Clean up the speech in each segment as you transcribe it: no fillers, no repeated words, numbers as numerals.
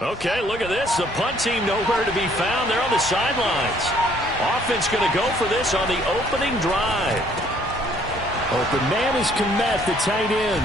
Okay, look at this. The punt team nowhere to be found. They're on the sidelines. Offense going to go for this on the opening drive. Open man is Komet, the tight end.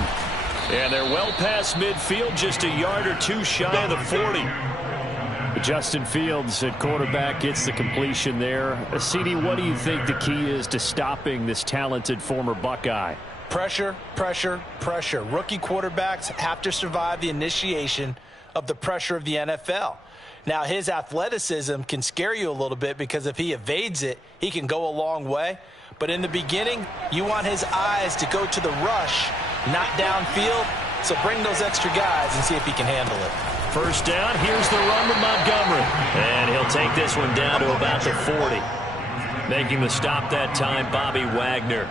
And they're well past midfield, just a yard or two shy of the 40. Justin Fields at quarterback gets the completion there. CD, what do you think the key is to stopping this talented former Buckeye? Pressure, pressure, pressure. Rookie quarterbacks have to survive the initiation of the pressure of the NFL. Now, his athleticism can scare you a little bit because if he evades it, he can go a long way. But in the beginning, you want his eyes to go to the rush, not downfield. So bring those extra guys and see if he can handle it. First down, here's the run to Montgomery. And he'll take this one down to about the 40. Making the stop that time, Bobby Wagner.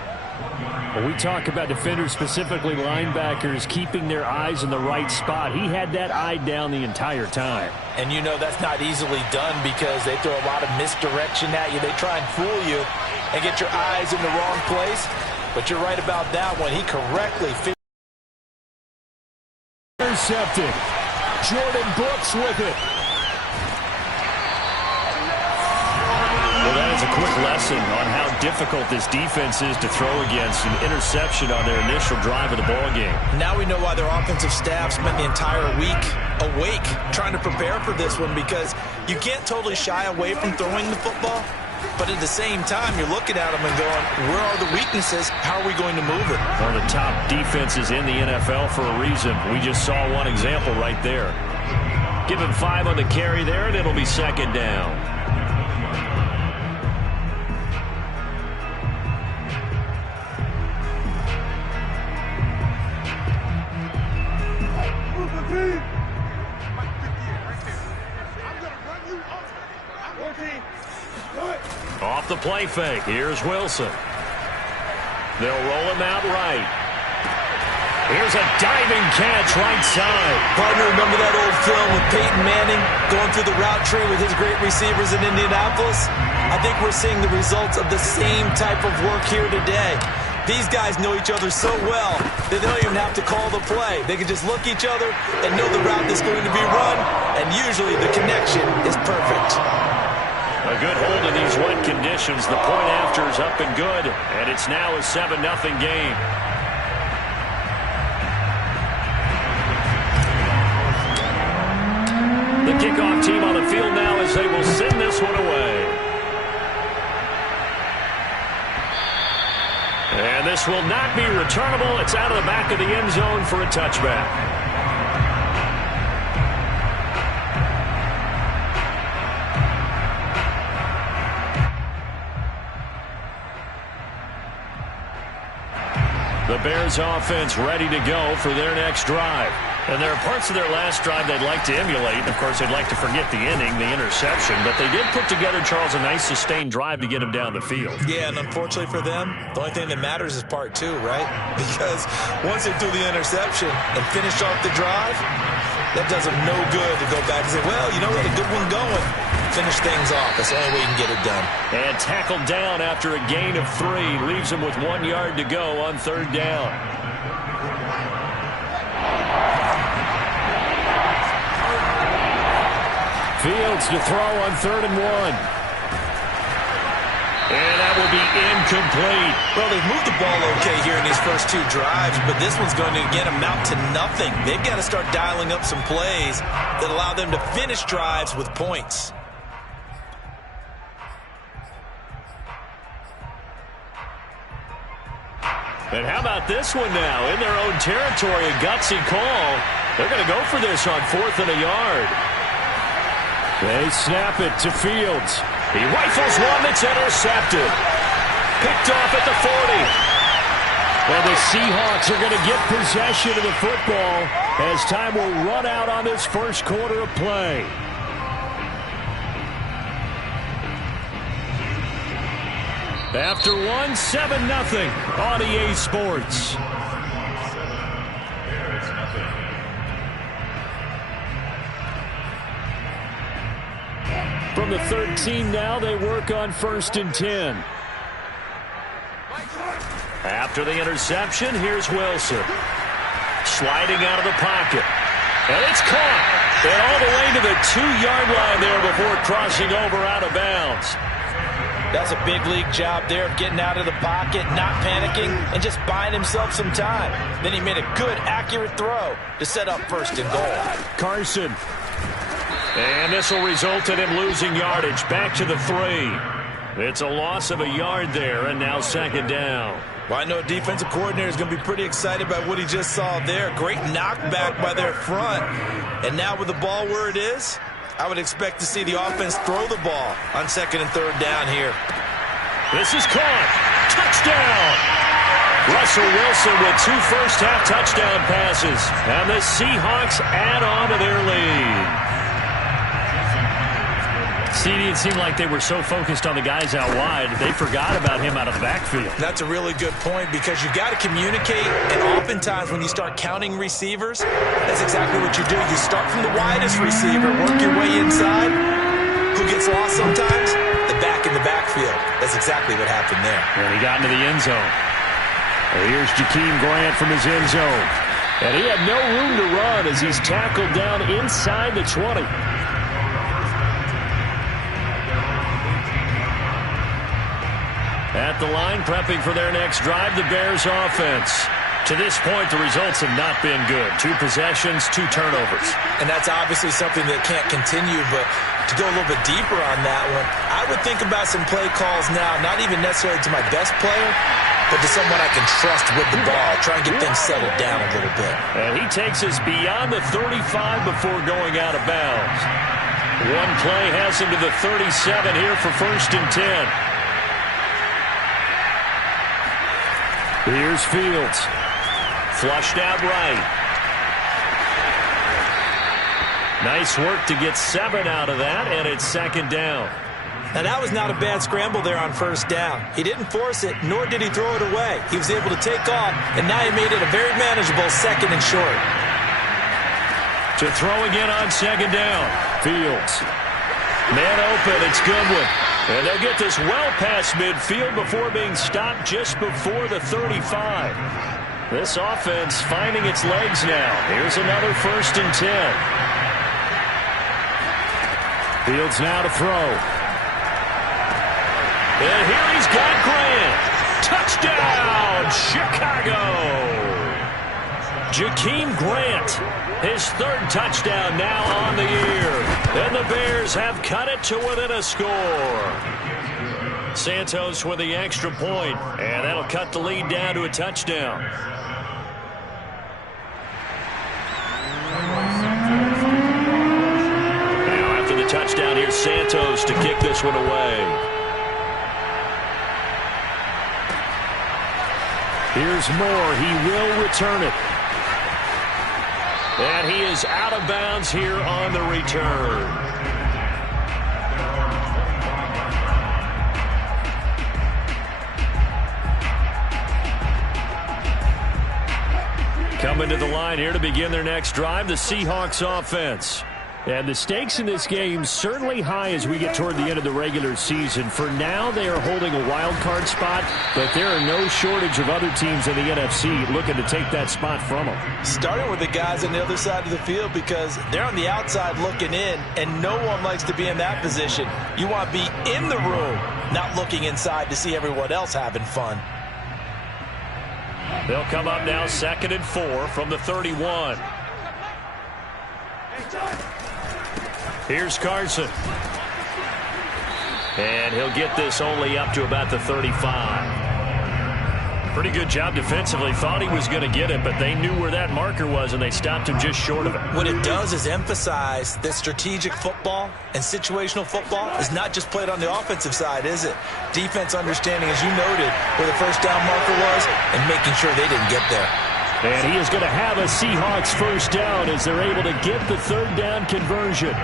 When we talk about defenders, specifically linebackers, keeping their eyes in the right spot, he had that eye down the entire time. And you know that's not easily done because they throw a lot of misdirection at you. They try and fool you and get your eyes in the wrong place. But you're right about that one. He correctly intercepted. Jordan Brooks with it. Well, that is a quick lesson on how difficult this defense is to throw against. An interception on their initial drive of the ball game. Now we know why their offensive staff spent the entire week awake trying to prepare for this one, because you can't totally shy away from throwing the football. But at the same time, you're looking at them and going, where are the weaknesses? How are we going to move it? One of the top defenses in the NFL for a reason. We just saw one example right there. Give him 5 on the carry there, and it'll be second down. Off the play fake. Here's Wilson. They'll roll him out right. Here's a diving catch right side. Partner, remember that old film with Peyton Manning going through the route tree with his great receivers in Indianapolis? I think we're seeing the results of the same type of work here today. These guys know each other so well that they don't even have to call the play. They can just look each other and know the route that's going to be run, and usually the connection is perfect. A good hold in these wet conditions. The point after is up and good, and it's now a 7-0 game. The kickoff team on the field now as they will send this one away. And this will not be returnable. It's out of the back of the end zone for a touchback. The Bears offense ready to go for their next drive. And there are parts of their last drive they'd like to emulate. Of course, they'd like to forget the inning, the interception. But they did put together, Charles, a nice sustained drive to get him down the field. Yeah, and unfortunately for them, the only thing that matters is part 2, right? Because once they threw the interception and finished off the drive, that does them no good to go back and say, well, you know, we had a good one going. Finish things off. That's the only way you can get it done. And tackled down after a gain of 3. Leaves him with 1 yard to go on third down. Fields to throw on 3rd and 1. And that will be incomplete. Well, they've moved the ball okay here in these first 2 drives, but this one's going to, again, amount to nothing. They've got to start dialing up some plays that allow them to finish drives with points. And how about this one now? In their own territory, a gutsy call. They're going to go for this on 4th and a yard. They snap it to Fields. He rifles one that's intercepted. Picked off at the 40. Well, the Seahawks are going to get possession of the football as time will run out on this first quarter of play. After 7-0 on EA Sports. From the 13 now, they work on 1st and 10. After the interception, here's Wilson. Sliding out of the pocket. And it's caught. And all the way to the 2-yard line there before crossing over out of bounds. That's a big league job there of getting out of the pocket, not panicking, and just buying himself some time. Then he made a good, accurate throw to set up first and goal. Carson. And this will result in him losing yardage. Back to the 3. It's a loss of a yard there, and now second down. Well, I know a defensive coordinator is going to be pretty excited about what he just saw there. Great knockback by their front. And now with the ball where it is, I would expect to see the offense throw the ball on second and third down here. This is caught. Touchdown! Russell Wilson with 2 first-half touchdown passes. And the Seahawks add on to their lead. CD, it seemed like they were so focused on the guys out wide, they forgot about him out of the backfield. That's a really good point because you've got to communicate, and oftentimes when you start counting receivers, that's exactly what you do. You start from the widest receiver, work your way inside. Who gets lost sometimes? The back in the backfield. That's exactly what happened there. And he got into the end zone. Well, here's Jakeem Grant from his end zone. And he had no room to run as he's tackled down inside the 20. At the line, prepping for their next drive, the Bears offense. To this point, the results have not been good. 2 possessions, 2 turnovers. And that's obviously something that can't continue, but to go a little bit deeper on that one, I would think about some play calls now, not even necessarily to my best player, but to someone I can trust with the ball. Try and get things settled down a little bit. And he takes us beyond the 35 before going out of bounds. One play has him to the 37 here for first and 10. Here's Fields. Flushed out right. Nice work to get 7 out of that, and it's second down. Now, that was not a bad scramble there on first down. He didn't force it, nor did he throw it away. He was able to take off, and now he made it a very manageable second and short. To throw again on second down. Fields. Man open, it's Goodwin. And they'll get this well past midfield before being stopped just before the 35. This offense finding its legs now. Here's another first and 10. Fields now to throw. And here he's got Grant. Touchdown, Chicago. Jakeem Grant, his 3rd touchdown now on the year. And the Bears have cut it to within a score. Santos with the extra point, and that'll cut the lead down to a touchdown. Now after the touchdown, here's Santos to kick this one away. Here's Moore. He will return it. And he is out of bounds here on the return. Coming to the line here to begin their next drive, the Seahawks offense. And the stakes in this game certainly high as we get toward the end of the regular season. For now, they are holding a wild card spot, but there are no shortage of other teams in the NFC looking to take that spot from them. Starting with the guys on the other side of the field because they're on the outside looking in, and no one likes to be in that position. You want to be in the room, not looking inside to see everyone else having fun. They'll come up now 2nd and 4 from the 31. Here's Carson. And he'll get this only up to about the 35. Pretty good job defensively. Thought he was going to get it, but they knew where that marker was, and they stopped him just short of it. What it does is emphasize that strategic football and situational football is not just played on the offensive side, is it? Defense understanding, as you noted, where the first down marker was and making sure they didn't get there. And he is going to have a Seahawks first down as they're able to get the 3rd down conversion.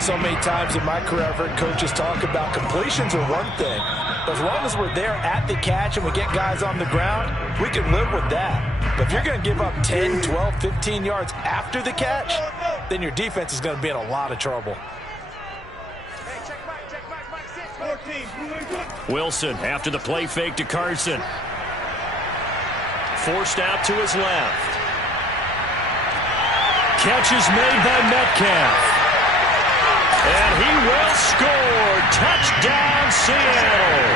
So many times in my career, I've heard coaches talk about completions are one thing. As long as we're there at the catch and we get guys on the ground, we can live with that. But if you're going to give up 10, 12, 15 yards after the catch, then your defense is going to be in a lot of trouble. Wilson after the play fake to Carson. Forced out to his left. catch is made by Metcalf. And he will score. Touchdown, Seattle.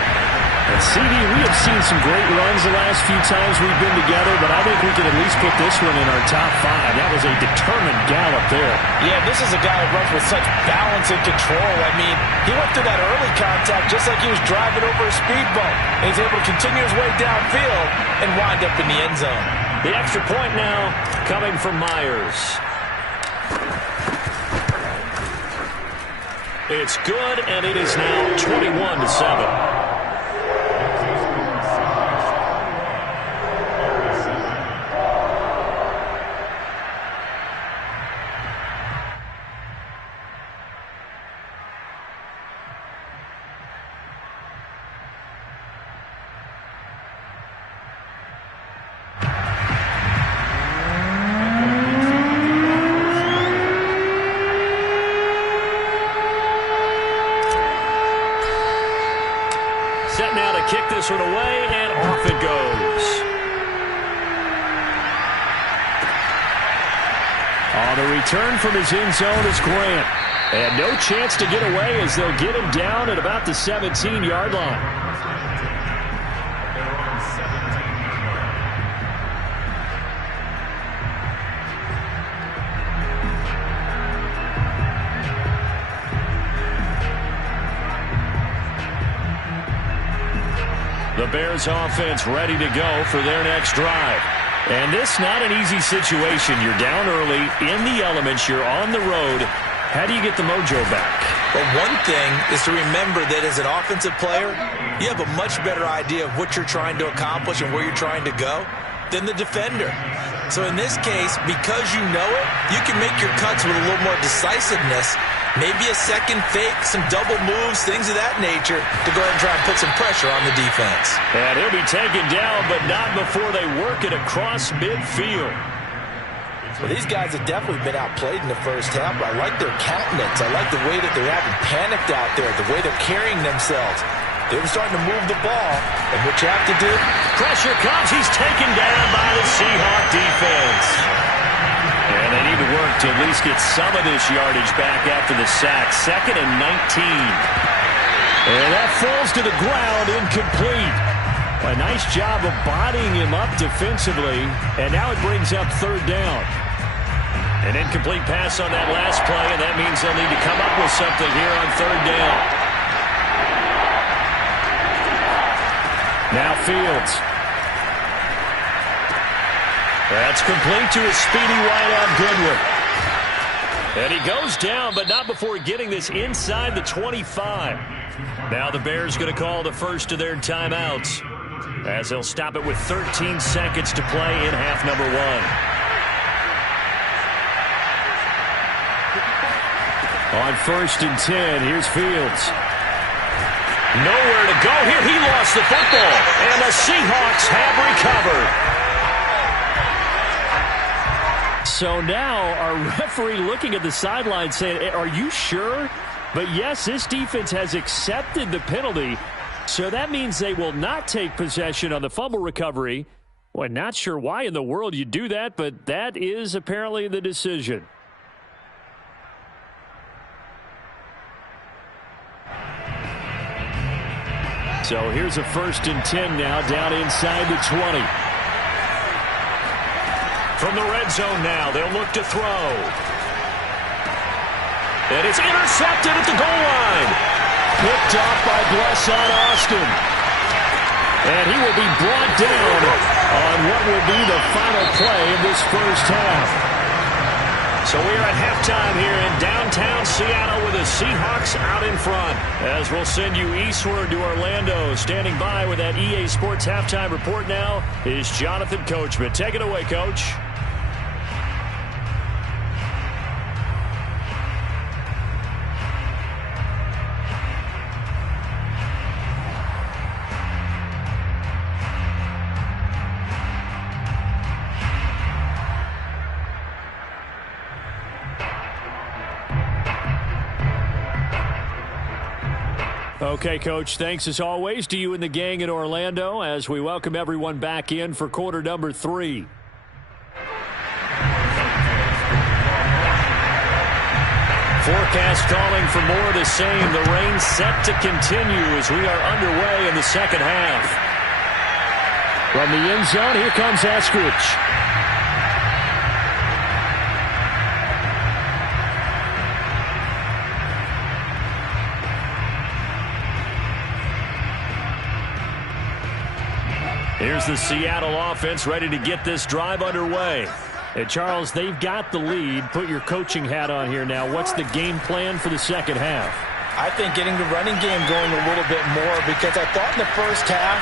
And CD, we have seen some great runs the last few times we've been together, but I think we can at least put this one in our top 5. That was a determined gallop there. Yeah, this is a guy who runs with such balance and control. I mean, he went through that early contact just like he was driving over a speed bump. And he's able to continue his way downfield and wind up in the end zone. The extra point now coming from Myers. It's good, and it is now 21-7. Set now to kick this one away, and off it goes. On the return from his end zone is Grant. And no chance to get away as they'll get him down at about the 17-yard line. The Bears offense ready to go for their next drive. And this not an easy situation. You're down early, in the elements, you're on the road. How do you get the mojo back? But one thing is to remember that as an offensive player, you have a much better idea of what you're trying to accomplish and where you're trying to go than the defender. So in this case, because you know it, you can make your cuts with a little more decisiveness. Maybe a second fake, some double moves, things of that nature to go ahead and try and put some pressure on the defense. And he'll be taken down, but not before they work it across midfield. Well, these guys have definitely been outplayed in the first half, but I like their countenance. I like the way that they haven't panicked out there, the way they're carrying themselves. They're starting to move the ball, and what you have to do... Pressure comes. He's taken down by the Seahawk defense. And they need to work to at least get some of this yardage back after the sack. 2nd and 19. And that falls to the ground, incomplete. A nice job of bodying him up defensively, and now it brings up 3rd down. An incomplete pass on that last play, and that means they'll need to come up with something here on 3rd down. Now Fields. That's complete to a speedy wideout Goodwin. And he goes down, but not before getting this inside the 25. Now the Bears going to call the first of their timeouts, as they'll stop it with 13 seconds to play in half number 1. On 1st and 10, here's Fields. Nowhere to go here. He lost the football, and the Seahawks have recovered. So now our referee looking at the sideline saying, are you sure? But yes, this defense has accepted the penalty, so that means they will not take possession on the fumble recovery. Well, not sure why in the world you do that, but that is apparently the decision. So here's a 1st and 10 now, down inside the 20. From the red zone now, they'll look to throw. And it's intercepted at the goal line. Picked off by Blesson Austin. And he will be brought down on what will be the final play of this first half. So we are at halftime here in downtown Seattle with the Seahawks out in front. As we'll send you eastward to Orlando. Standing by with that EA Sports halftime report now is Jonathan Coachman. Take it away, Coach. Okay, Coach, thanks as always to you and the gang in Orlando as we welcome everyone back in for quarter number 3. Forecast calling for more of the same. The rain set to continue as we are underway in the second half. From the end zone, here comes Eskridge. Here's the Seattle offense ready to get this drive underway. And Charles, they've got the lead. Put your coaching hat on here now. What's the game plan for the second half? I think getting the running game going a little bit more, because I thought in the first half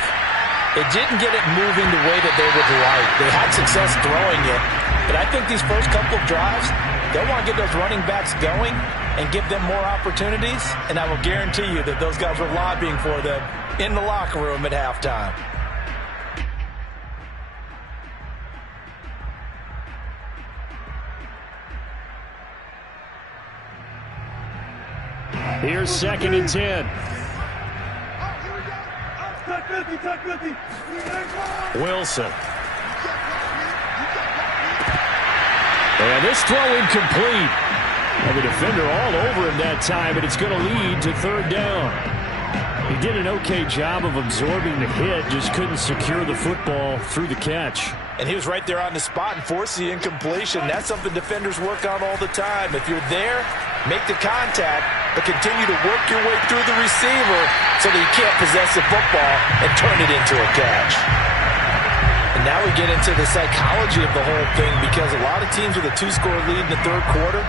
it didn't get it moving the way that they would like. They had success throwing it, but I think these first couple of drives, they'll want to get those running backs going and give them more opportunities, and I will guarantee you that those guys were lobbying for them in the locker room at halftime. Here's 2nd and 10. Wilson. And this throw incomplete. And the defender all over him that time, and it's going to lead to 3rd down. He did an okay job of absorbing the hit, just couldn't secure the football through the catch. And he was right there on the spot and forced the incompletion. That's something defenders work on all the time. If you're there, make the contact, but continue to work your way through the receiver so that you can't possess the football and turn it into a catch. And now we get into the psychology of the whole thing, because a lot of teams with a 2-score lead in the 3rd quarter,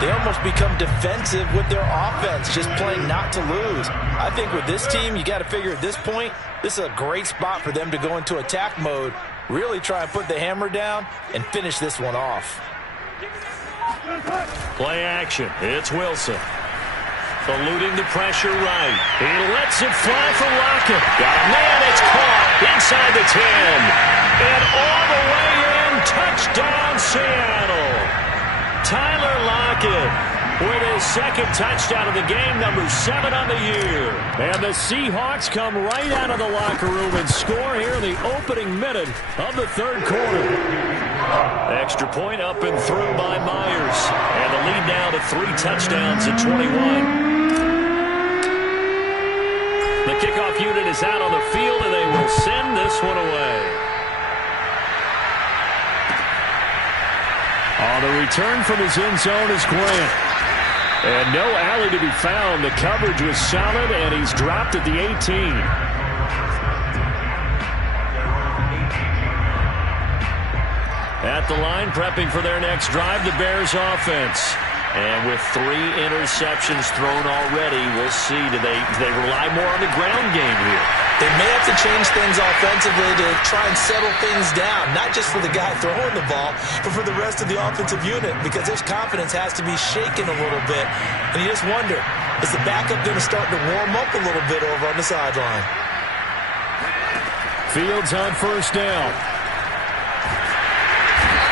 they almost become defensive with their offense, just playing not to lose. I think with this team, you got to figure at this point, this is a great spot for them to go into attack mode, really try and put the hammer down and finish this one off. Play action. It's Wilson. Eluding the pressure right. He lets it fly for Lockett. Got a man. It's caught inside the 10. And all the way in. Touchdown, Seattle. Tyler Lockett with his 2nd touchdown of the game, number 7 on the year. And the Seahawks come right out of the locker room and score here in the opening minute of the 3rd quarter. Extra point up and through by Myers. And the lead now to 3 touchdowns at 21. The kickoff unit is out on the field, and they will send this one away. On the return from his end zone is Grant. And no alley to be found. The coverage was solid, and he's dropped at the 18. At the line, prepping for their next drive, the Bears offense. And with 3 interceptions thrown already, we'll see. Do they rely more on the ground game here? They may have to change things offensively to try and settle things down, not just for the guy throwing the ball, but for the rest of the offensive unit, because his confidence has to be shaken a little bit. And you just wonder, is the backup going to start to warm up a little bit over on the sideline? Fields on 1st down.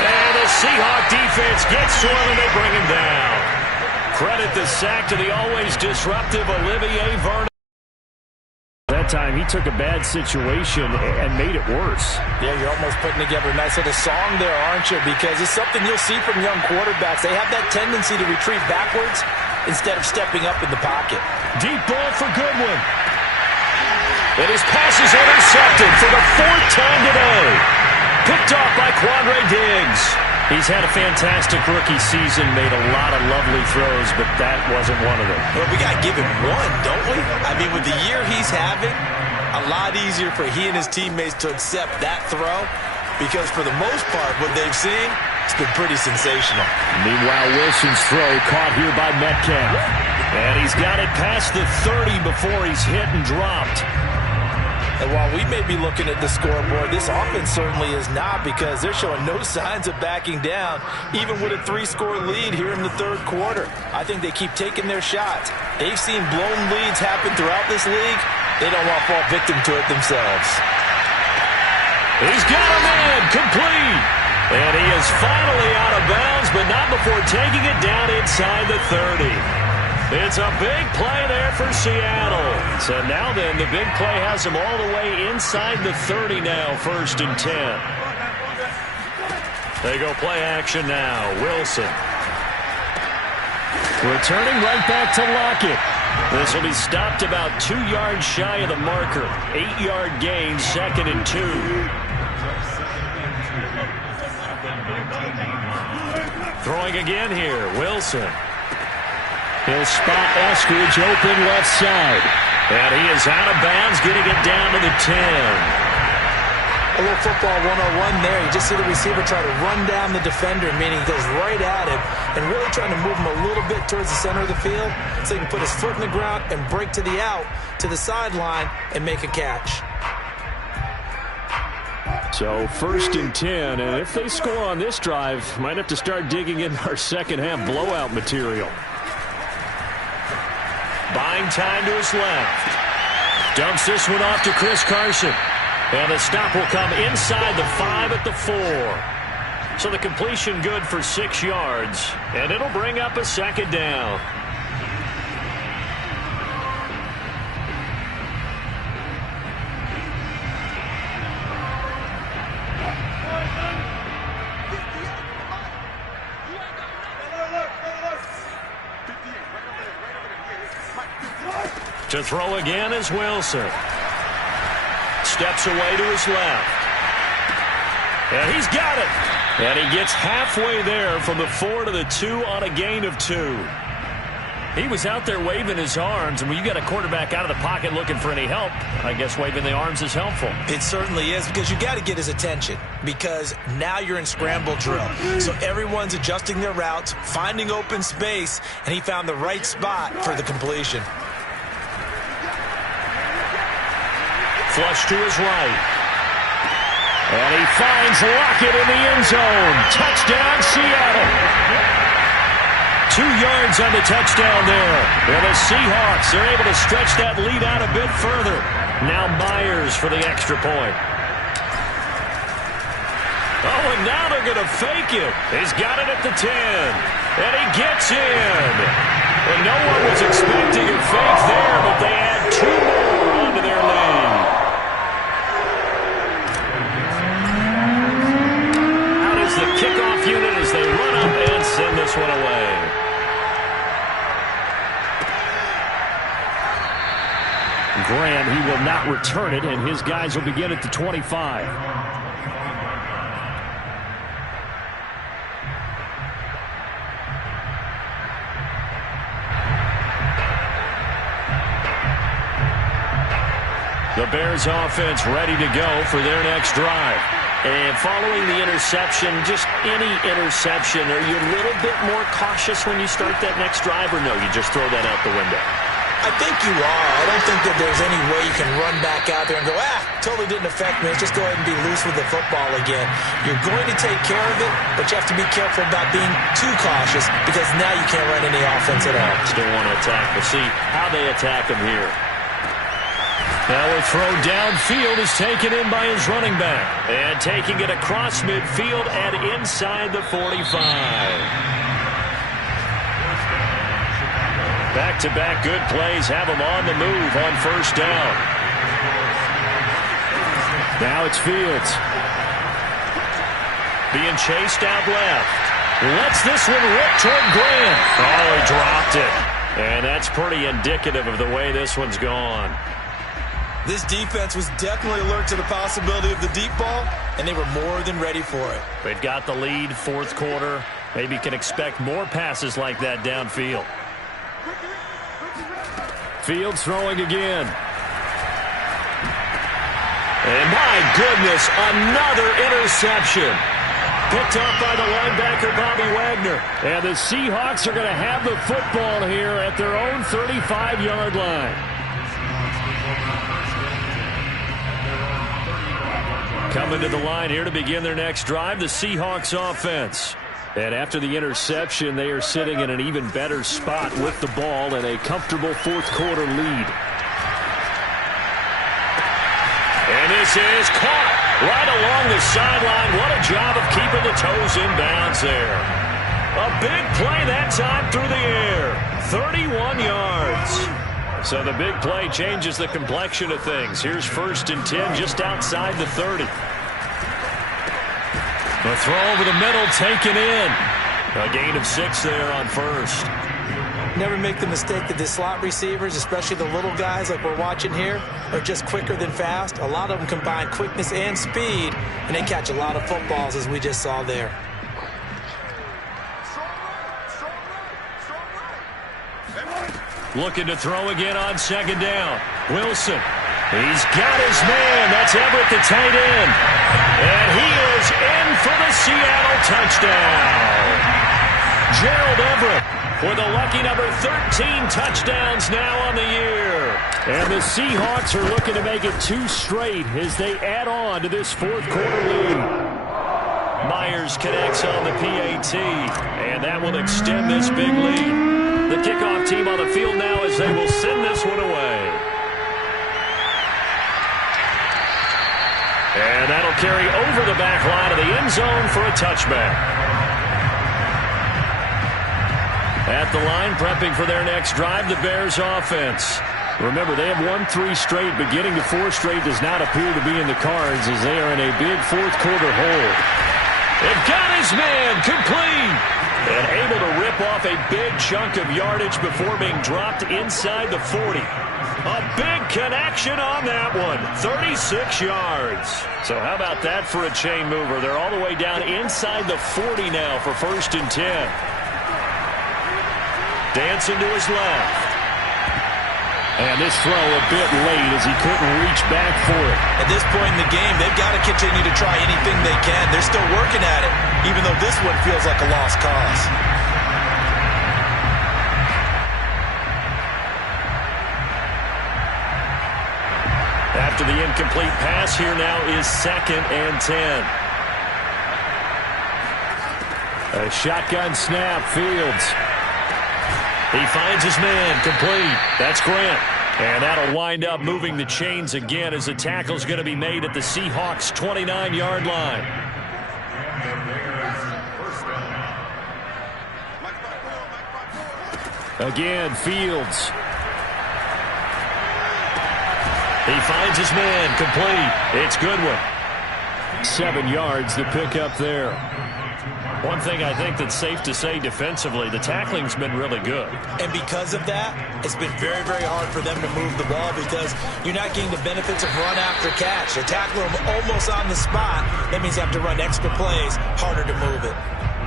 And the Seahawk defense gets to him, and they bring him down. Credit the sack to the always disruptive Olivier Vernon. That time he took a bad situation and made it worse. Yeah, you're almost putting together a nice little song there, aren't you? Because it's something you'll see from young quarterbacks. They have that tendency to retreat backwards instead of stepping up in the pocket. Deep ball for Goodwin. And his pass is intercepted for the 4th time today. Picked off by Quandre Diggs. He's had a fantastic rookie season, made a lot of lovely throws, but that wasn't one of them. Well, we got to give him one, don't we? I mean, with the year he's having, a lot easier for he and his teammates to accept that throw, because for the most part, what they've seen, it's been pretty sensational. Meanwhile, Wilson's throw caught here by Metcalf. And he's got it past the 30 before he's hit and dropped. And while we may be looking at the scoreboard, this offense certainly is not, because they're showing no signs of backing down, even with a 3-score lead here in the 3rd quarter. I think they keep taking their shots. They've seen blown leads happen throughout this league. They don't want to fall victim to it themselves. He's got a man, complete. And he is finally out of bounds, but not before taking it down inside the 30. It's a big play there for Seattle. So now then, the big play has them all the way inside the 30 now, 1st and 10. They go play action now. Wilson. Returning right back to Lockett. This will be stopped about 2 yards shy of the marker. 8-yard gain, 2nd and 2. Throwing again here, Wilson. He'll spot Eskridge open left side. And he is out of bounds, getting it down to the 10. A little football 101 there. You just see the receiver try to run down the defender, meaning he goes right at him and really trying to move him a little bit towards the center of the field so he can put his foot in the ground and break to the out, to the sideline, and make a catch. So 1st and 10, and if they score on this drive, might have to start digging in our second half blowout material. Buying time to his left. Dumps this one off to Chris Carson. And the stop will come inside the 5 at the 4. So the completion good for 6 yards. And it'll bring up a 2nd down. To throw again is Wilson. Steps away to his left. And he's got it. And he gets halfway there from the 4 to the 2 on a gain of 2. He was out there waving his arms, and when you got a quarterback out of the pocket looking for any help, I guess waving the arms is helpful. It certainly is, because you got to get his attention, because now you're in scramble drill. So everyone's adjusting their routes, finding open space, and he found the right spot for the completion. Flush to his right. And he finds Lockett in the end zone. Touchdown, Seattle. 2 yards on the touchdown there. And the Seahawks are able to stretch that lead out a bit further. Now Myers for the extra point. Oh, and now they're going to fake it. He's got it at the 10. And he gets in. And no one was expecting a fake there, but they add 2 more onto their lead. The kickoff unit as they run up and send this one away. Graham, he will not return it, and his guys will begin at the 25. The Bears offense ready to go for their next drive. And following the interception, just any interception, are you a little bit more cautious when you start that next drive, or no, you just throw that out the window? I think you are. I don't think that there's any way you can run back out there and go, totally didn't affect me. Let's just go ahead and be loose with the football again. You're going to take care of it, but you have to be careful about being too cautious, because now you can't run any offense at all. Still want to attack. We'll see how they attack him here. Now a throw downfield is taken in by his running back. And taking it across midfield and inside the 45. Back-to-back good plays have him on the move on 1st down. Now it's Fields. Being chased out left. Lets this one rip toward Graham. Oh, he dropped it. And that's pretty indicative of the way this one's gone. This defense was definitely alert to the possibility of the deep ball, and they were more than ready for it. They've got the lead, 4th quarter. Maybe can expect more passes like that downfield. Fields throwing again. And my goodness, another interception. Picked up by the linebacker, Bobby Wagner. And the Seahawks are going to have the football here at their own 35-yard line. Coming to the line here to begin their next drive, the Seahawks offense. And after the interception, they are sitting in an even better spot with the ball and a comfortable 4th quarter lead. And this is caught right along the sideline. What a job of keeping the toes in bounds there. A big play that time through the air. 31 yards. So the big play changes the complexion of things. Here's 1st and 10 just outside the 30. The throw over the middle taken in. A gain of 6 there on 1st. Never make the mistake that the slot receivers, especially the little guys like we're watching here, are just quicker than fast. A lot of them combine quickness and speed, and they catch a lot of footballs, as we just saw there. Looking to throw again on second down. Wilson. He's got his man. That's Everett, the tight end. And he is in for the Seattle touchdown. Gerald Everett with a lucky number 13 touchdowns now on the year. And the Seahawks are looking to make it 2 straight as they add on to this fourth quarter lead. Myers connects on the PAT, and that will extend this big lead. The kickoff team on the field now as they will send this one away. And that'll carry over the back line of the end zone for a touchback. At the line, prepping for their next drive, the Bears offense. Remember, they have won 3 straight, but getting to 4 straight does not appear to be in the cards as they are in a big fourth quarter hole. They've got his man, complete. And able to rip off a big chunk of yardage before being dropped inside the 40. A big connection on that one. 36 yards. So how about that for a chain mover? They're all the way down inside the 40 now for 1st and 10. Dancing to his left. And this throw a bit late as he couldn't reach back for it. At this point in the game, they've got to continue to try anything they can. They're still working at it, even though this one feels like a lost cause. After the incomplete pass, here now is 2nd and 10. A shotgun snap, Fields. He finds his man, complete. That's Grant. And that'll wind up moving the chains again as the tackle's going to be made at the Seahawks' 29-yard line. Again, Fields. He finds his man, complete. It's Goodwin. 7 yards to pick up there. One thing I think that's safe to say defensively, the tackling's been really good. And because of that, it's been very, very hard for them to move the ball because you're not getting the benefits of run after catch. They tackle him almost on the spot. That means you have to run extra plays, harder to move it.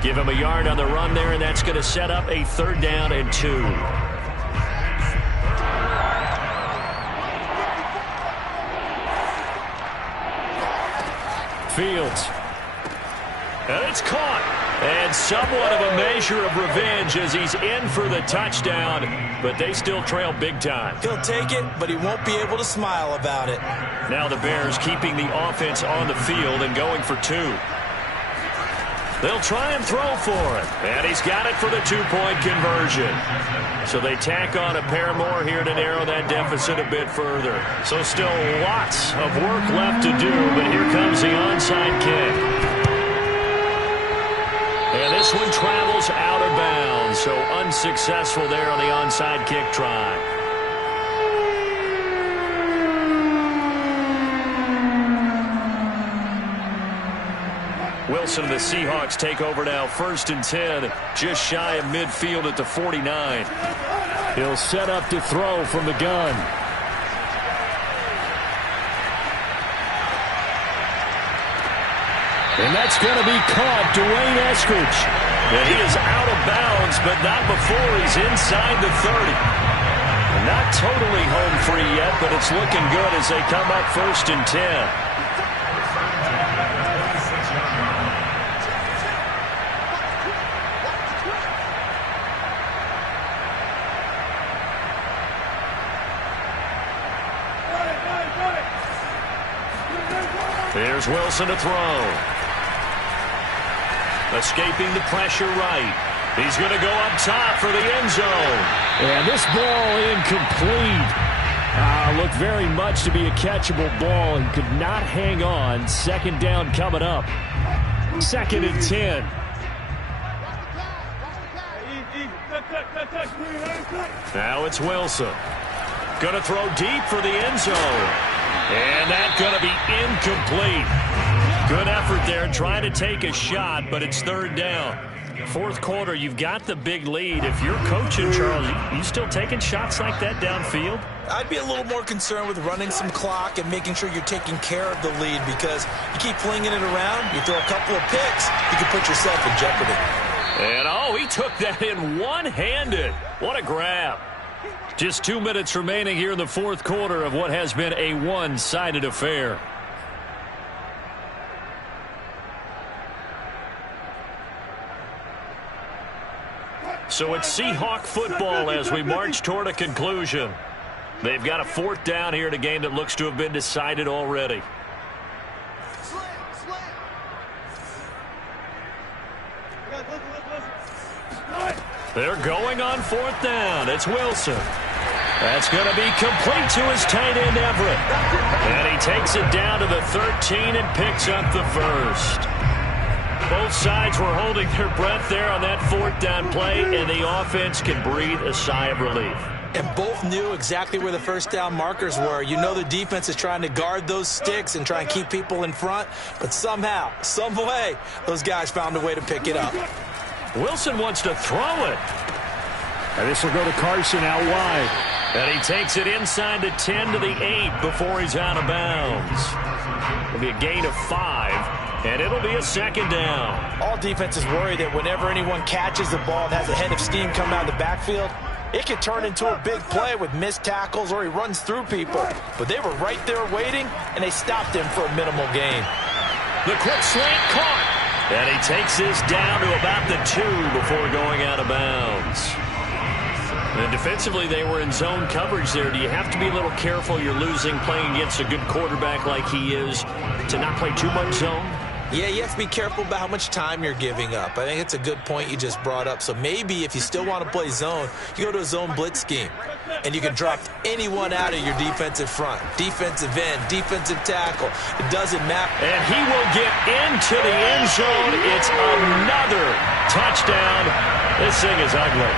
Give him a yard on the run there, and that's going to set up a 3rd down and 2. Fields. And it's caught. And somewhat of a measure of revenge as he's in for the touchdown, but they still trail big time. He'll take it, but he won't be able to smile about it. Now the Bears keeping the offense on the field and going for 2. They'll try and throw for it. And he's got it for the 2-point conversion. So they tack on a pair more here to narrow that deficit a bit further. So still lots of work left to do, but here comes the onside kick. And this one travels out of bounds, so unsuccessful there on the onside kick try. Wilson and the Seahawks take over now, 1st and 10, just shy of midfield at the 49. He'll set up to throw from the gun. And that's going to be caught, Dwayne Eskridge. And he is out of bounds, but not before he's inside the 30. Not totally home free yet, but it's looking good as they come up 1st and 10. Here's Wilson to throw. Escaping the pressure right. He's going to go up top for the end zone. And this ball incomplete. Looked very much to be a catchable ball and could not hang on. 2nd down coming up. 2nd and 10. Now it's Wilson. Going to throw deep for the end zone. And that's going to be incomplete. Good effort there trying to take a shot, but it's 3rd down. Fourth quarter, you've got the big lead. If you're coaching, Charles, you still taking shots like that downfield? I'd be a little more concerned with running some clock and making sure you're taking care of the lead, because you keep flinging it around, you throw a couple of picks, you can put yourself in jeopardy. And, oh, he took that in one-handed. What a grab. Just 2 minutes remaining here in the fourth quarter of what has been a one-sided affair. So it's Seahawk football as we march toward a conclusion. They've got a fourth down here in a game that looks to have been decided already. They're going on fourth down. It's Wilson. That's going to be complete to his tight end, Everett. And he takes it down to the 13 and picks up the first. Both sides were holding their breath there on that fourth down play, and the offense can breathe a sigh of relief. And both knew exactly where the first down markers were. You know the defense is trying to guard those sticks and try and keep people in front, but somehow, some way, those guys found a way to pick it up. Wilson wants to throw it. And this will go to Carson out wide. And he takes it inside the 10 to the 8 before he's out of bounds. It'll be a gain of 5, and it'll be a second down. All defenses worry that whenever anyone catches the ball and has a head of steam come out of the backfield, it can turn into a big play with missed tackles or he runs through people. But they were right there waiting, and they stopped him for a minimal gain. The quick slant caught. And he takes this down to about the 2 before going out of bounds. And defensively, they were in zone coverage there. Do you have to be a little careful? You're losing playing against a good quarterback like he is to not play too much zone? Yeah, you have to be careful about how much time you're giving up. I think it's a good point you just brought up. So maybe if you still want to play zone, you go to a zone blitz scheme. And you can drop anyone out of your defensive front. Defensive end, defensive tackle. It doesn't matter. And he will get into the end zone. It's another touchdown. This thing is ugly.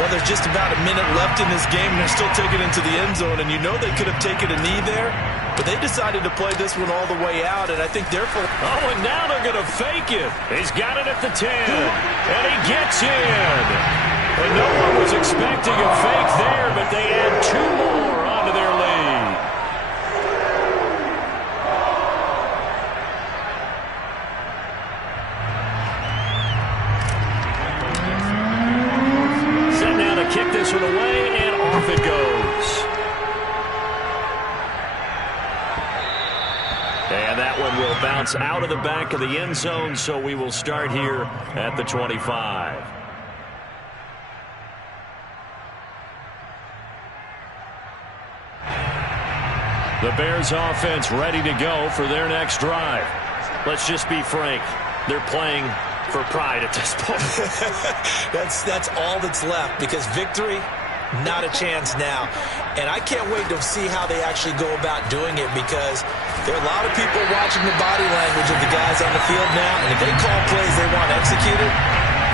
Well, there's just about a minute left in this game, and they're still taking it into the end zone. And you know they could have taken a knee there, but they decided to play this one all the way out, and I think therefore... Oh, and now they're going to fake it. He's got it at the 10, and he gets in. And no one was expecting a fake there, but they add 2 more onto their lead. Set now to kick this one away, and off it goes. And that one will bounce out of the back of the end zone, so we will start here at the 25. The Bears offense ready to go for their next drive. Let's just be frank. They're playing for pride at this point. That's all that's left, because victory, not a chance now. And I can't wait to see how they actually go about doing it, because there are a lot of people watching the body language of the guys on the field now, and if they call plays they want executed,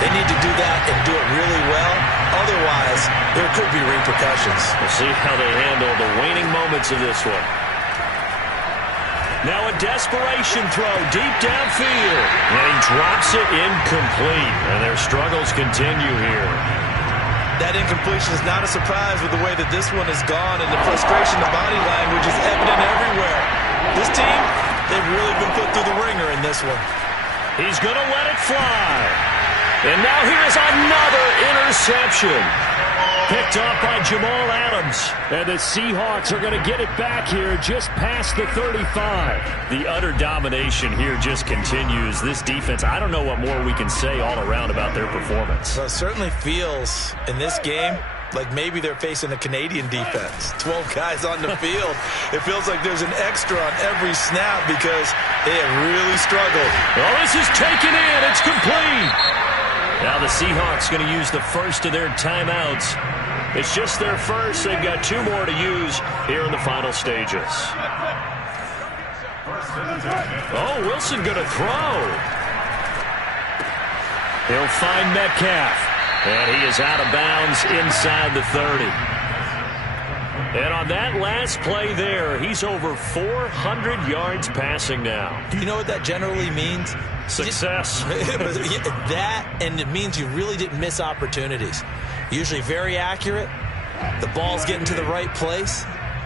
they need to do that and do it really well. Otherwise, there could be repercussions. We'll see how they handle the waning moments of this one. Now a desperation throw deep downfield. And he drops it incomplete. And their struggles continue here. That incompletion is not a surprise with the way that this one has gone, and the frustration, the body language is evident everywhere. This team, they've really been put through the ringer in this one. He's going to let it fly. And now here's another interception. Picked off by Jamal Adams. And the Seahawks are going to get it back here just past the 35. The utter domination here just continues. This defense, I don't know what more we can say all around about their performance. Well, it certainly feels in this game like maybe they're facing a Canadian defense. 12 guys on the field. It feels like there's an extra on every snap because they have really struggled. Oh, this is taken in. It's complete. Now the Seahawks going to use the first of their timeouts. It's just their first. They've got 2 more to use here in the final stages. Oh, Wilson going to throw. He'll find Metcalf. And he is out of bounds inside the 30. And on that last play there, he's over 400 yards passing now. Do you know what that generally means? Success. That, and it means you really didn't miss opportunities. Usually very accurate. The ball's getting to the right place.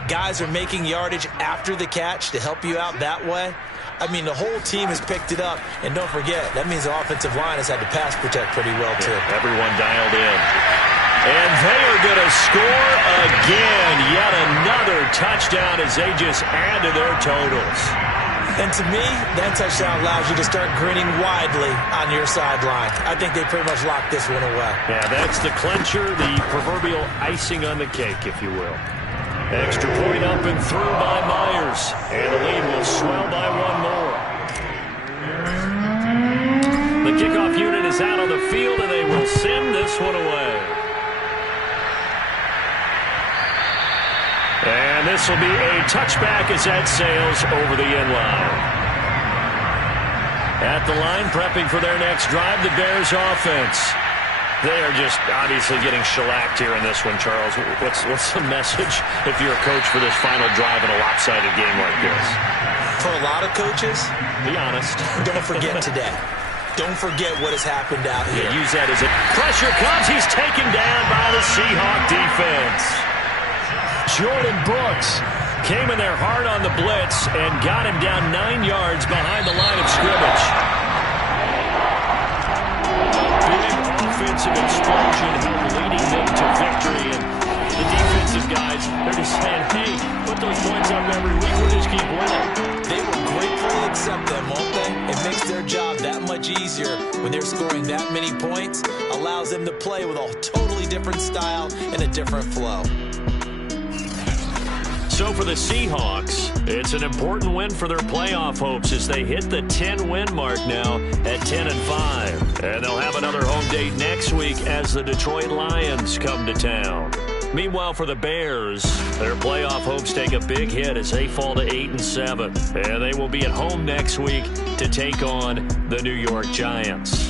Guys are making yardage after the catch to help you out that way. I mean, the whole team has picked it up. And don't forget, that means the offensive line has had to pass protect pretty well, too. Yeah, everyone dialed in. And they are going to score again. Yet another touchdown as they just add to their totals. And to me, that touchdown allows you to start grinning widely on your sideline. I think they pretty much locked this one away. Yeah, that's the clincher, the proverbial icing on the cake, if you will. Extra point up and through by Myers. And the lead will swell by one more. The kickoff unit is out on the field, and they will send this one away. And this will be a touchback as that sails over the end line. At the line, prepping for their next drive, the Bears offense. They are just obviously getting shellacked here in this one, Charles. What's the message if you're a coach for this final drive in a lopsided game like this? For a lot of coaches, be honest. Don't forget today. Don't forget what has happened out here. Yeah, use that as a pressure comes. He's taken down by the Seahawk defense. Jordan Brooks came in there hard on the blitz and got him down 9 yards behind the line of scrimmage. Big offensive explosion leading them to victory. And the defensive guys, they're just saying, hey, put those points up every week. We'll just keep winning. They will gratefully accept them, won't they? It makes their job that much easier when they're scoring that many points. Allows them to play with a totally different style and a different flow. So for the Seahawks, it's an important win for their playoff hopes as they hit the 10-win mark now at 10-5. And they'll have another home date next week as the Detroit Lions come to town. Meanwhile, for the Bears, their playoff hopes take a big hit as they fall to 8-7. And they will be at home next week to take on the New York Giants.